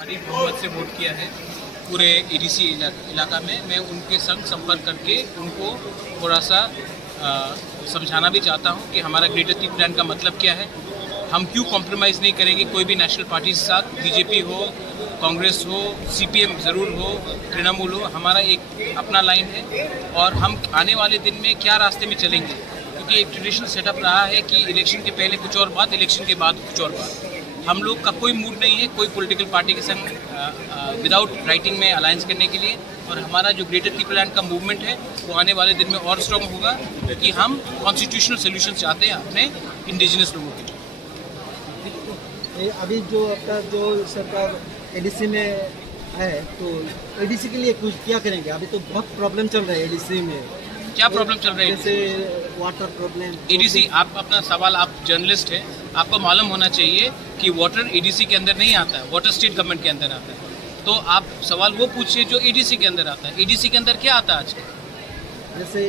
भारी बहुमत से वोट किया है पूरे एडीसी इलाका में। मैं उनके संग संपर्क करके उनको थोड़ा सा समझाना भी चाहता हूं कि हमारा ग्रेटर टी प्लान का मतलब क्या है, हम क्यों कॉम्प्रोमाइज़ नहीं करेंगे कोई भी नेशनल पार्टी के साथ, बीजेपी हो, कांग्रेस हो, सीपीएम ज़रूर हो, तृणमूल हो, हमारा एक अपना लाइन है और हम आने वाले दिन में क्या रास्ते में चलेंगे, क्योंकि एक ट्रेडिशनल सेटअप रहा है कि इलेक्शन के पहले कुछ और बात, इलेक्शन के बाद कुछ और बात। हम लोग का कोई मूड नहीं है कोई पॉलिटिकल पार्टी के संग विदाउट राइटिंग में अलायंस करने के लिए, और हमारा जो ग्रेटर टी प्लान का मूवमेंट है वो आने वाले दिन में और स्ट्रॉन्ग होगा, क्योंकि हम कॉन्स्टिट्यूशनल सोल्यूशन चाहते हैं अपने इंडिजिनस लोगों के लिए। अभी जो आपका जो सरकार एडीसी में है, तो एडीसी के लिए कुछ क्या करेंगे? अभी तो बहुत प्रॉब्लम चल रहा है एडीसी में। क्या प्रॉब्लम चल रही है? जैसे वाटर प्रॉब्लम। एडीसी, आप अपना सवाल, आप जर्नलिस्ट हैं, आपको मालूम होना चाहिए कि वाटर एडीसी के अंदर नहीं आता है, वाटर स्टेट गवर्नमेंट के अंदर आता है। तो आप सवाल वो पूछिए जो एडीसी के अंदर आता है। एडीसी के अंदर क्या आता है आजकल? जैसे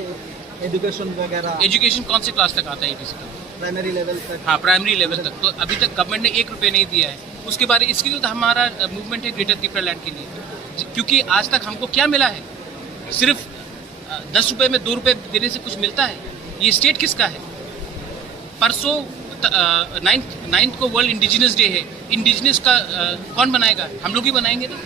एजुकेशन वगैरह। एजुकेशन कौन से क्लास तक आता है एडीसी का? प्राइमरी लेवल तक। हाँ, प्राइमरी लेवल तक। तो अभी तक गवर्नमेंट ने 1 रुपये नहीं दिया है। उसके बारे इसके लिए तो हमारा मूवमेंट है ग्रेटर त्रिपुरा लैंड के लिए, क्योंकि आज तक हमको क्या मिला है? सिर्फ 10 रुपये में 2 रुपये देने से कुछ मिलता है? ये स्टेट किसका है? परसों 9th को वर्ल्ड इंडिजिनस डे है। इंडिजिनस का कौन बनाएगा? हम लोग ही बनाएंगे ना।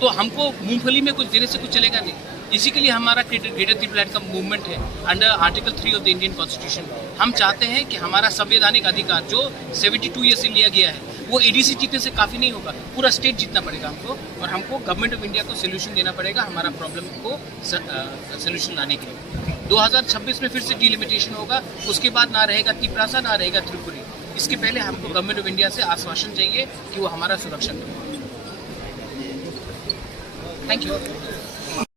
तो हमको मूंगफली में कुछ देने से कुछ चलेगा नहीं। इसी के लिए हमारा ग्रेटर त्रिपुरा लैंड का मूवमेंट है under article 3 of the Indian constitution. हम चाहते हैं कि हमारा संवैधानिक अधिकार जो 72 ईयर से लिया गया है वो एडीसी जीतने से काफ़ी नहीं होगा, पूरा स्टेट जीतना पड़ेगा हमको, और हमको गवर्नमेंट ऑफ इंडिया को सोल्यूशन देना पड़ेगा हमारा प्रॉब्लम को सोल्यूशन लाने के लिए। 2026 में फिर से डिलिमिटेशन होगा, उसके बाद ना रहेगा तिपरासा, ना रहेगा त्रिपुरी। इसके पहले हमको गवर्नमेंट ऑफ इंडिया से आश्वासन चाहिए कि वो हमारा सुरक्षा करें। Thank you.